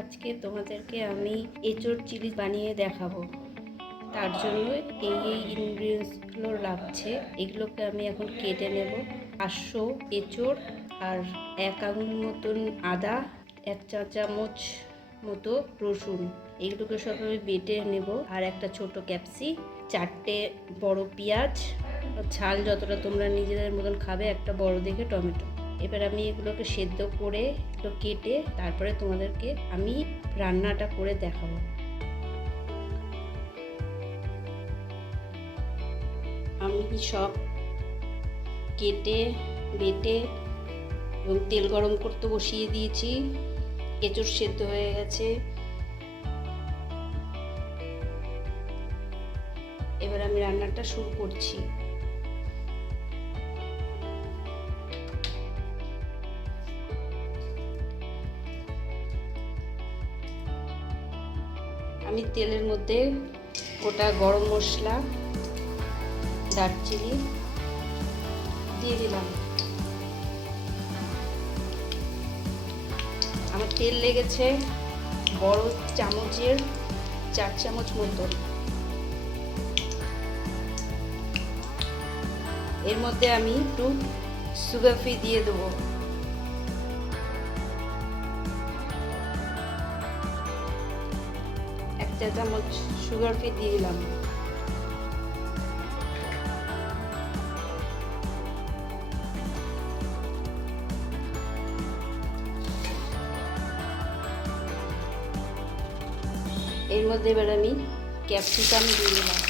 আজকে তোমাদেরকে আমি এঁচোড় চিলি বানিয়ে দেখাবো। তার জন্য এই ইনগ্রিডিয়েন্টসগুলো লাগছে। এগুলোকে আমি এখন কেটে নেব। 500 এঁচোড় আর 1 আঙুল মতন আদা, 1 চা চামচ মতো রসুন, এগুলোকে সব আমি বেটে নেব। আর একটা ছোট ক্যাপসি, 4টে বড় পেঁয়াজ, ঝাল যতটা তোমরা নিজেদের মতন খাবে, একটা বড় দেখে টমেটো। এবার আমি এগুলোকে সেদ্ধ করে একটু কেটে তারপরে তোমাদেরকে আমি রান্নাটা করে দেখাবো। আমি সব কেটে বেটে এবং তেল গরম করতে বসিয়ে দিয়েছি। এঁচোড় সেদ্ধ হয়ে গেছে। এবার আমি রান্নাটা শুরু করছি। আমি তেলের মধ্যে গোটা গরম মশলা, দারচিনি দিয়ে দিলাম। আমার তেল লেগেছে বড় চামচের 4 চামচ মতন। এর মধ্যে আমি একটু সুগার ফ্রি দিয়ে দেবো। এক চা চামচ সুগার ফ্রি দিয়ে দিলাম। এর মধ্যে এবার আমি ক্যাপসিকাম দিয়ে দিলাম।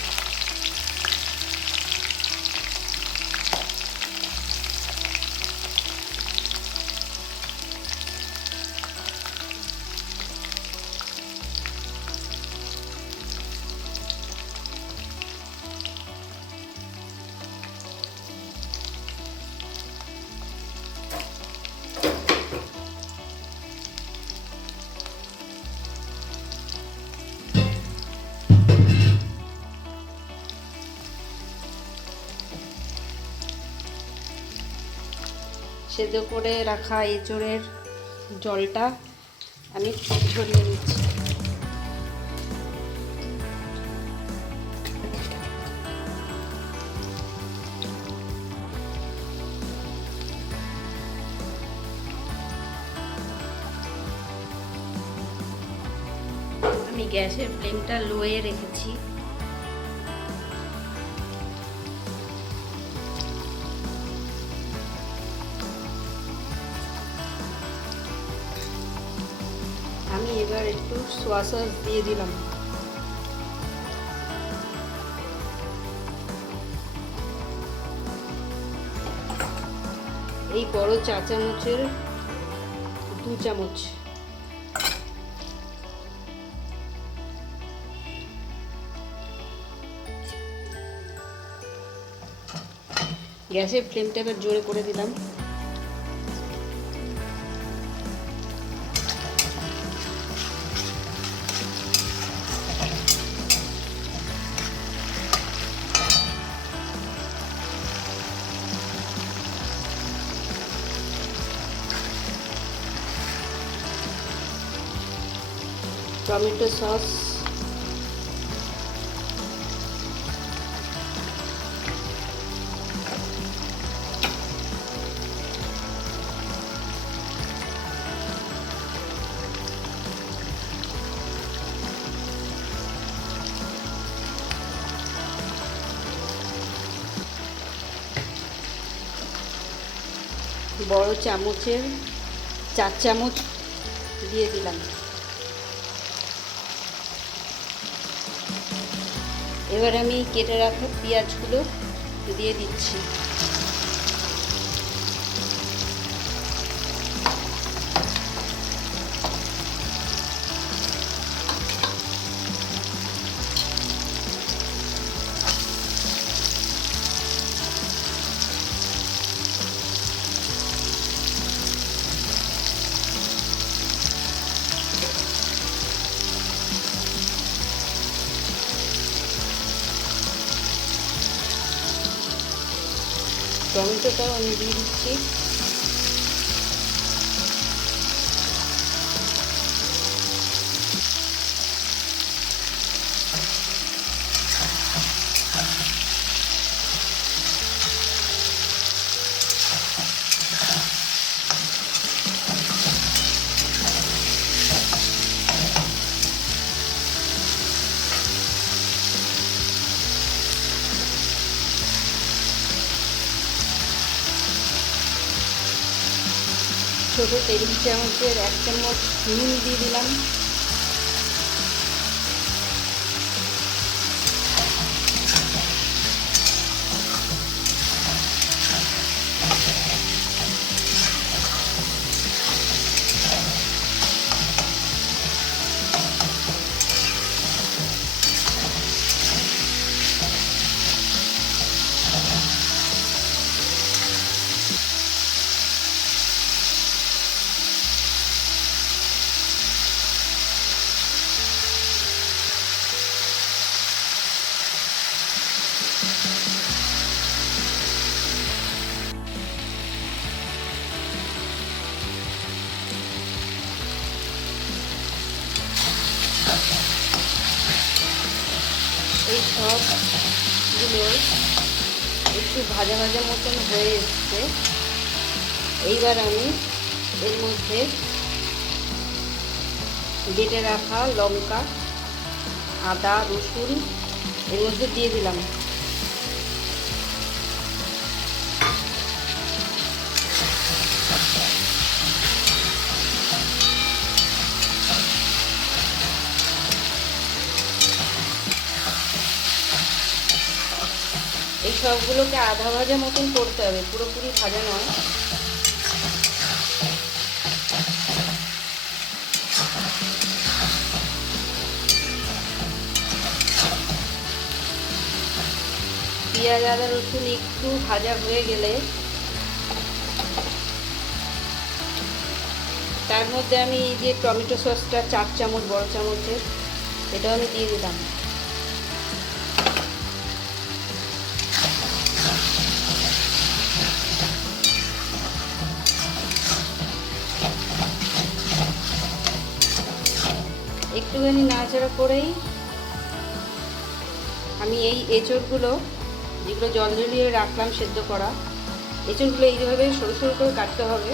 সেদ্ধ করে রাখা এঁচোড়ের জলটা আমি ঝরিয়ে নিচ্ছি। আমি গ্যাসের ফ্লেমটা লোয়ে রেখেছি। আমি এবার একটু সোয়া সস দিয়ে দিলাম। এই বড় চা চামচের 2 চামচ। গ্যাসের ফ্লেমটা এবার জোরে করে দিলাম। টমেটো সস, বড় চামচের 4 চামচ দিয়ে দিলাম। এবার আমি কেটে রাখা পেঁয়াজগুলো দিয়ে দিচ্ছি। টমেটোটাও আমি দিয়ে দিচ্ছি। ছোটো টেবিল চামচের 1 চামচ নুন দিয়ে দিলাম। এই সবগুলো একটু ভাজা ভাজা মতন হয়ে এসছে। এইবার আমি এর মধ্যে বেটে রাখা লঙ্কা, আদা, রসুন এর মধ্যে দিয়ে দিলাম। এই সবগুলোকে আধা ভাজা মতন করতে হবে, পুরোপুরি ভাজা নয়। পেঁয়াজ, আদা, রসুন একটু ভাজা হয়ে গেলে তার মধ্যে আমি এই যে টমেটো সসটা 4 চামচ বড় চামচের, এটাও আমি দিয়ে দিলাম। একটুখানি নাড়াচাড়া করেই আমি এই এঁচড়গুলো, যেগুলো জল ঝরিয়ে রাখলাম সেদ্ধ করা, এঁচড়গুলো এইভাবে সরু সরু করে কাটতে হবে।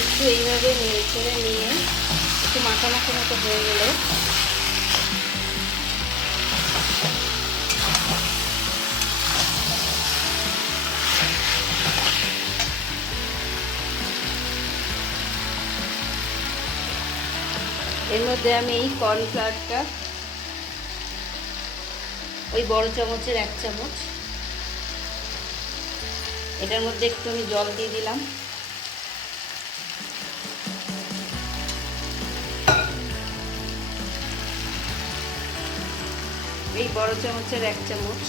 একটু এইভাবে নেড়ে চেড়ে নিয়ে একটু মাখা মাখা মতো হয়ে গেলে এর মধ্যে আমি এই কর্নফ্লাওয়ারটা ওই বড় চামচের 1 চামচ, এটার মধ্যে একটু আমি জল দিয়ে দিলাম। এই বড় চামচের 1 চামচ।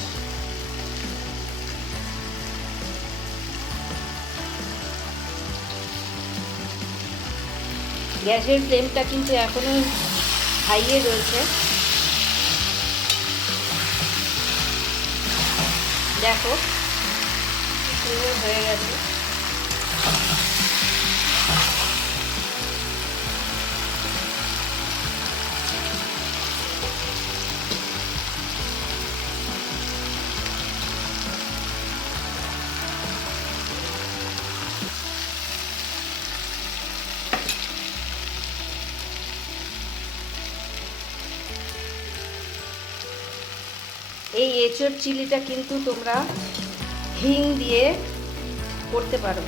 গ্যাসের ফ্লেমটা কিন্তু এখনো হাইয়ে রয়েছে। দেখো সুন্দর হয়ে গেছে। এই এঁচড় চিলিটা কিন্তু তোমরা হিং দিয়ে করতে পারো,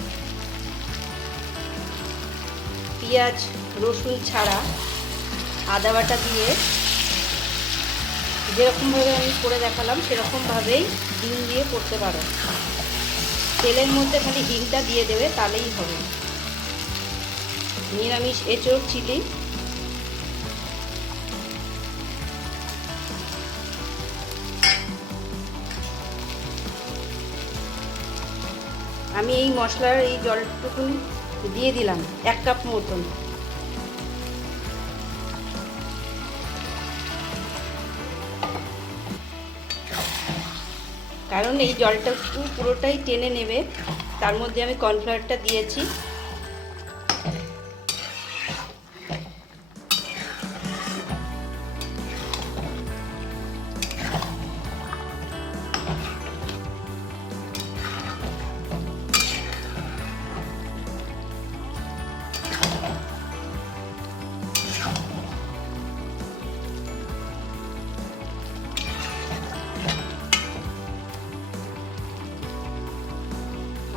পেঁয়াজ রসুন ছাড়া আদা বাটা দিয়ে যেরকমভাবে আমি করে দেখালাম সেরকমভাবেই হিং দিয়ে করতে পারো। তেলের মধ্যে খালি হিংটা দিয়ে দেবে, তাহলেই হবে। নিরামিষ এঁচড় চিলি। আমি এই মশলার এই জলটুকু দিয়ে দিলাম 1 কাপ মতন। কারণ এই জলটা পুরোটাই টেনে নেবে। তার মধ্যে আমি কর্নফ্লাওয়ারটা দিয়েছি।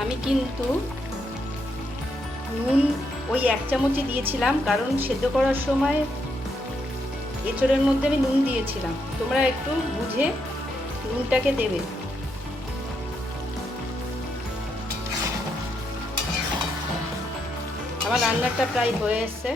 আমি কিন্তু নুন ওই 1 চামচই দিয়েছিলাম, কারণ সেদ্ধ করার সময় এঁচোড়ের মধ্যে আমি নুন দিয়েছিলাম। তোমরা একটু বুঝে নুনটাকে দেবে। আমার রান্নাটা প্রায় হয়ে এসছে।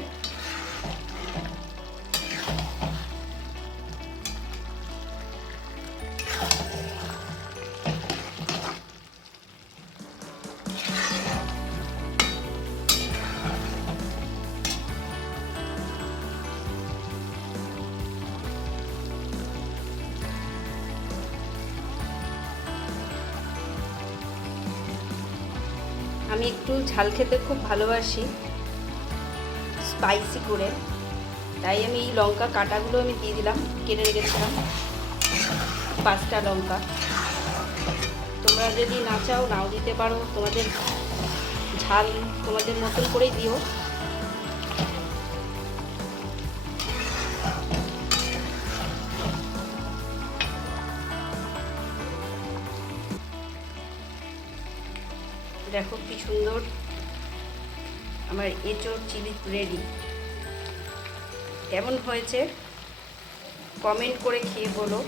আমি একটু ঝাল খেতে খুব ভালোবাসি, স্পাইসি করে, তাই আমি এই লঙ্কা কাটাগুলো আমি দিয়ে দিলাম। কেটে রেখেছিলাম 5টা লঙ্কা। তোমরা যদি না চাও নাও দিতে পারো, তোমাদের ঝাল তোমাদের মতন করেই দিও। দেখো কি সুন্দর আমার এঁচোড় চিলি রেডি। কেমন হয়েছে কমেন্ট করে খেয়ে বলো।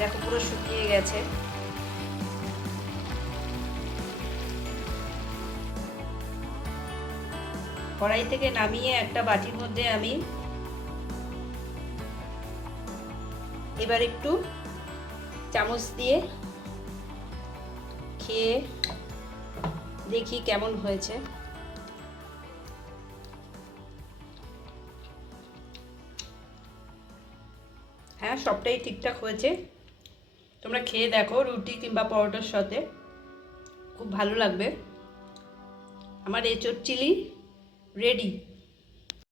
দেখো পুরো শুকিয়ে গেছে। কড়াই থেকে নামিয়ে একটা বাটির মধ্যে আমি এবার একটু চামচ দিয়ে খেয়ে দেখি কেমন হয়েছে। হ্যাঁ, সবটাই ঠিকঠাক হয়েছে। তোমরা খেয়ে দেখো, রুটি কিংবা পরোটার সাথে খুব ভালো লাগবে। আমার এঁচোড় চিলি রেডি।